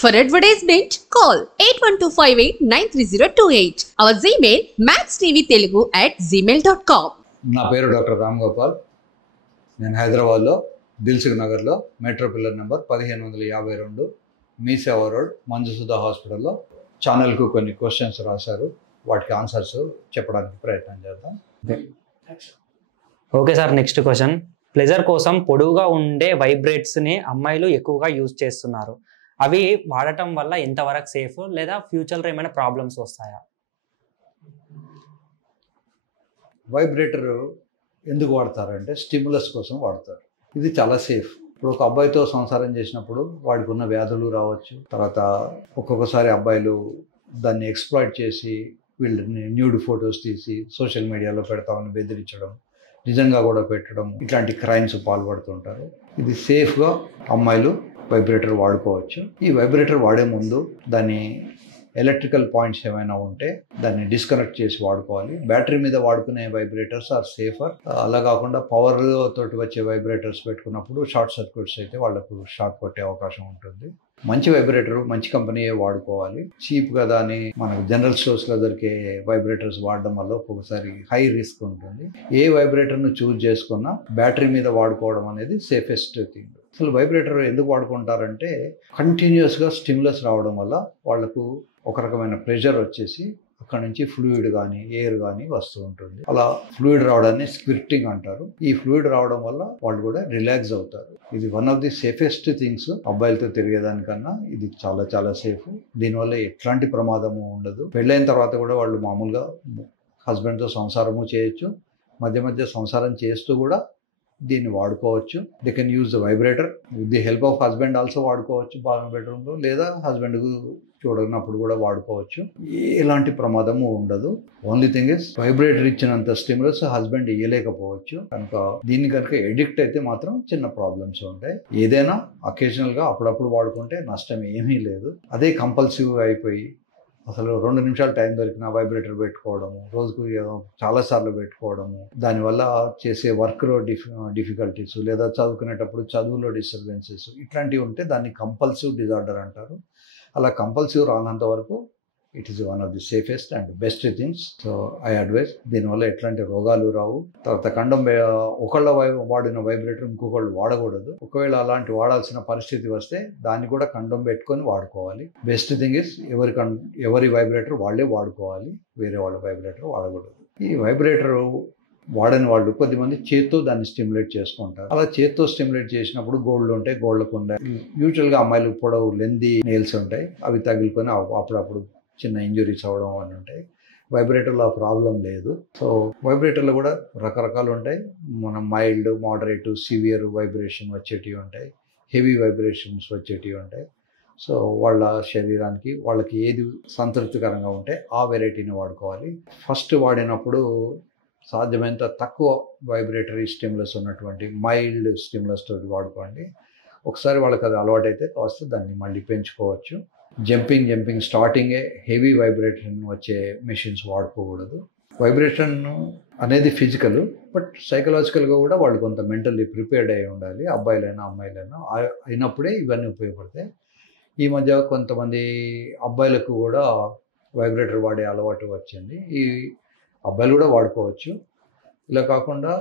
For advertisement, call 8125893028. Our Gmail maxtvtelugu@gmail.com. నా పేరు doctor Ram Gopal. నేను హైదరాబాద్లో దిల్సుఖ్ నగర్లో మెట్రో పిల్లర్ నెంబర్ 1552 మీ సేవా రోడ్ మంజుసుధా హాస్పిటల్లో ఛానల్కు కొన్ని క్వశ్చన్స్ రాశారు. వాటికి ఆన్సర్స్ చెప్పడానికి ప్రయత్నం చేద్దాం. Okay sir, next question. Pleasure కోసం పొడవుగా ఉండే వైబ్రేట్స్ని అమ్మాయిలు ఎక్కువగా యూజ్ చేస్తున్నారు. అవి వాడటం వల్ల ఎంతవరకు సేఫ్, లేదా ఫ్యూచర్లో ఏమైనా ప్రాబ్లమ్స్ వస్తాయా? వైబ్రేటర్ ఎందుకు వాడతారంటే స్టిమ్యులస్ కోసం వాడతారు. ఇది చాలా సేఫ్. ఇప్పుడు ఒక అబ్బాయితో సంసారం చేసినప్పుడు వాడికి ఉన్న వ్యాధులు రావచ్చు. తర్వాత ఒక్కొక్కసారి అబ్బాయిలు దాన్ని ఎక్స్ప్లాయిట్ చేసి వీళ్ళని న్యూడ్ ఫొటోస్ తీసి సోషల్ మీడియాలో పెడతామని బెదిరించడం, నిజంగా కూడా పెట్టడం, ఇట్లాంటి క్రైమ్స్ పాల్పడుతుంటారు. ఇది సేఫ్గా అమ్మాయిలు వైబ్రేటర్ వాడుకోవచ్చు. ఈ వైబ్రేటర్ వాడే ముందు దాన్ని ఎలక్ట్రికల్ పాయింట్స్ ఏమైనా ఉంటే దాన్ని డిస్కనెక్ట్ చేసి వాడుకోవాలి. బ్యాటరీ మీద వాడుకునే వైబ్రేటర్స్ ఆర్ సేఫర్. అలా కాకుండా పవర్ తోటి వచ్చే వైబ్రేటర్స్ పెట్టుకున్నప్పుడు షార్ట్ సర్క్యూట్స్ అయితే వాళ్ళకు షాక్ కొట్టే అవకాశం ఉంటుంది. మంచి వైబ్రేటర్ మంచి కంపెనీయే వాడుకోవాలి. చీప్గా దాన్ని మనకు జనరల్ స్టోర్స్లో దొరికే వైబ్రేటర్స్ వాడడం వల్ల ఒక్కొక్కసారి హై రిస్క్ ఉంటుంది. ఏ వైబ్రేటర్ను చూజ్ చేసుకున్నా బ్యాటరీ మీద వాడుకోవడం అనేది సేఫెస్ట్ థింగ్. అసలు వైబ్రేటర్ ఎందుకు వాడుకుంటారంటే కంటిన్యూస్గా స్టిమ్యులస్ రావడం వల్ల వాళ్ళకు ఒక రకమైన ప్రెషర్ వచ్చేసి అక్కడ నుంచి ఫ్లూయిడ్ కానీ ఎయిర్ కానీ వస్తూ ఉంటుంది. అలా ఫ్లూయిడ్ రావడాన్ని స్క్విర్టింగ్ అంటారు. ఈ ఫ్లూయిడ్ రావడం వల్ల వాళ్ళు కూడా రిలాక్స్ అవుతారు. ఇది one of the safest things. అబ్బాయిలతో తిరిగేదానికన్నా ఇది చాలా చాలా సేఫ్. దీనివల్ల ఎట్లాంటి ప్రమాదము ఉండదు. పెళ్ళైన తర్వాత కూడా వాళ్ళు మామూలుగా హస్బెండ్తో సంసారము చేయొచ్చు. మధ్య మధ్య సంసారం చేస్తూ కూడా దీన్ని వాడుకోవచ్చు. They can use the vibrator with the help of husband also వాడుకోవచ్చు బెడ్రూమ్లో, లేదా హస్బెండ్కు చూడనప్పుడు కూడా వాడుకోవచ్చు. ఎలాంటి ప్రమాదము ఉండదు. ఓన్లీ థింగ్ ఇస్ వైబ్రేటర్ ఇచ్చినంత స్టిమ్యులస్ హస్బెండ్ ఇయ్యలేకపోవచ్చు. కనుక దీన్ని కనుక ఎడిక్ట్ అయితే మాత్రం చిన్న ప్రాబ్లమ్స్ ఉంటాయి. ఏదైనా అకేషనల్గా అప్పుడప్పుడు వాడుకుంటే నష్టం ఏమీ లేదు. అదే కంపల్సివ్గా అయిపోయి అసలు 2 నిమిషాలు టైం దొరికిన వైబ్రేటర్ పెట్టుకోవడము, రోజుకు చాలాసార్లు పెట్టుకోవడము, దానివల్ల చేసే వర్క్లో డిఫికల్టీస్, లేదా చదువుకునేటప్పుడు చదువులో డిస్టర్బెన్సెస్ ఇట్లాంటివి ఉంటే దాన్ని కంపల్సివ్ డిజార్డర్ అంటారు. అలా కంపల్సివ్ రానంత వరకు it is one of the safest and best things. So I advise. దీనివల్ల ఎట్లాంటి రోగాలు రావు. తర్వాత కండం ఒకళ్ళ వాడిన వైబ్రేటర్ ఇంకొకళ్ళు వాడకూడదు. ఒకవేళ అలాంటి వాడాల్సిన పరిస్థితి వస్తే దాన్ని కూడా కండం పెట్టుకొని వాడుకోవాలి. బెస్ట్ థింగ్ ఇస్ ఎవరి వైబ్రేటర్ వాళ్ళే వాడుకోవాలి. వేరే వాళ్ళ వైబ్రేటర్ వాడకూడదు. ఈ వైబ్రేటర్ వాడని వాళ్ళు కొద్దిమంది చేత్తో దాన్ని స్టిమ్యులేట్ చేసుకుంటారు. అలా చేత్తో స్టిమ్యులేట్ చేసినప్పుడు గోల్డ్ ఉంటాయి, గోల్డ్లకు ఉంటాయి. యూజువల్గా అమ్మాయిలు పొడవు లెందీ నెయిల్స్ ఉంటాయి. అవి తగిలికొని అప్పుడప్పుడు చిన్న ఇంజురీస్ అవ్వడం అని ఉంటాయి. వైబ్రేటర్లో ఆ ప్రాబ్లం లేదు. సో వైబ్రేటర్లు కూడా రకరకాలు ఉంటాయి. మనం మైల్డ్, మోడరేట్, సివియర్ వైబ్రేషన్ వచ్చేటివి ఉంటాయి, హెవీ వైబ్రేషన్స్ వచ్చేటివి ఉంటాయి. సో వాళ్ళ శరీరానికి వాళ్ళకి ఏది సంతృప్తికరంగా ఉంటే ఆ వెరైటీని వాడుకోవాలి. ఫస్ట్ వాడినప్పుడు సాధ్యమైనంత తక్కువ వైబ్రేటరీ స్టిమ్యులస్ ఉన్నటువంటి మైల్డ్ స్టిమ్యులస్ తోటి వాడుకోండి. ఒకసారి వాళ్ళకి అది అలవాటైతే కాస్త దాన్ని మళ్ళీ పెంచుకోవచ్చు. జంపింగ్ స్టార్టింగే హెవీ వైబ్రేషన్ వచ్చే మెషిన్స్ వాడుకోకూడదు. వైబ్రేషన్ అనేది ఫిజికల్, బట్ సైకలాజికల్గా కూడా వాళ్ళు కొంత మెంటల్లీ ప్రిపేర్డ్ అయి ఉండాలి. అబ్బాయిలైనా అమ్మాయిలైనా అయినప్పుడే ఇవన్నీ ఉపయోగపడతాయి. ఈ మధ్య కొంతమంది అబ్బాయిలకు కూడా వైబ్రేటర్ వాడే అలవాటు వచ్చింది. ఈ అబ్బాయిలు కూడా వాడుకోవచ్చు. ఇలా కాకుండా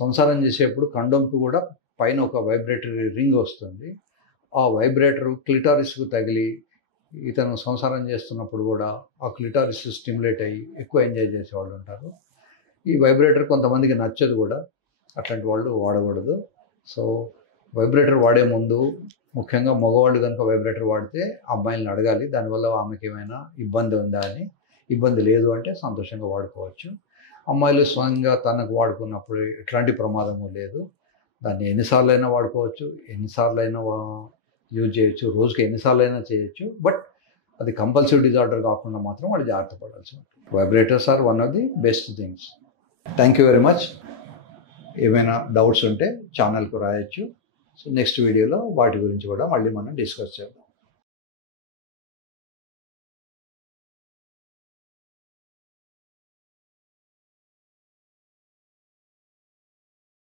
సంసారం చేసేప్పుడు కండోమ్కి కూడా పైన ఒక వైబ్రేటరీ రింగ్ వస్తుంది. ఆ వైబ్రేటర్ క్లిటారిస్కు తగిలి ఇతను సంసారం చేస్తున్నప్పుడు కూడా ఆ క్లిటారిస్ స్టిమ్యులేట్ అయ్యి ఎక్కువ ఎంజాయ్ చేసేవాళ్ళు ఉంటారు. ఈ వైబ్రేటర్ కొంతమందికి నచ్చదు కూడా. అట్లాంటి వాళ్ళు వాడకూడదు. సో వైబ్రేటర్ వాడే ముందు ముఖ్యంగా మగవాళ్ళు కనుక వైబ్రేటర్ వాడితే అమ్మాయిలను అడగాలి, దానివల్ల ఆమెకి ఏమైనా ఇబ్బంది ఉందా అని. ఇబ్బంది లేదు అంటే సంతోషంగా వాడుకోవచ్చు. అమ్మాయిలు స్వయంగా తనకు వాడుకున్నప్పుడు ఎట్లాంటి ప్రమాదము లేదు. దాన్ని ఎన్నిసార్లు అయినా వాడుకోవచ్చు, ఎన్నిసార్లు అయినా యూజ్ చేయొచ్చు, రోజుకి ఎన్నిసార్లు అయినా చేయొచ్చు. బట్ అది కంపల్సివ్ డిజార్డర్ కాకుండా మాత్రం వాళ్ళు జాగ్రత్త పడాల్సి ఉంటుంది. Vibrators are one of the best things. Thank you very much. ఏమైనా డౌట్స్ ఉంటే ఛానల్కు రాయొచ్చు. సో నెక్స్ట్ వీడియోలో వాటి గురించి కూడా మళ్ళీ మనం డిస్కస్ చేద్దాం.